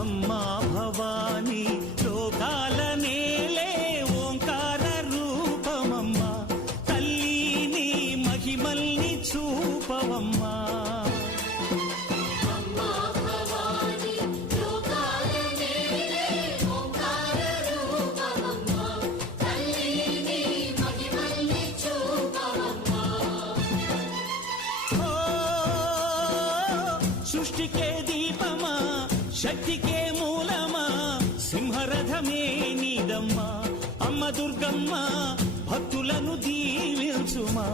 అమ్మా భవానీ లోకాల నేలే ఓంకార రూపమమ్మా తల్లి మహిమల్ని చూపవమ్మా సృష్టికే దీపమా శక్తికే మూలమా సింహరథమే నీదమ్మా అమ్మ దుర్గమ్మ భక్తులను దీవించుమా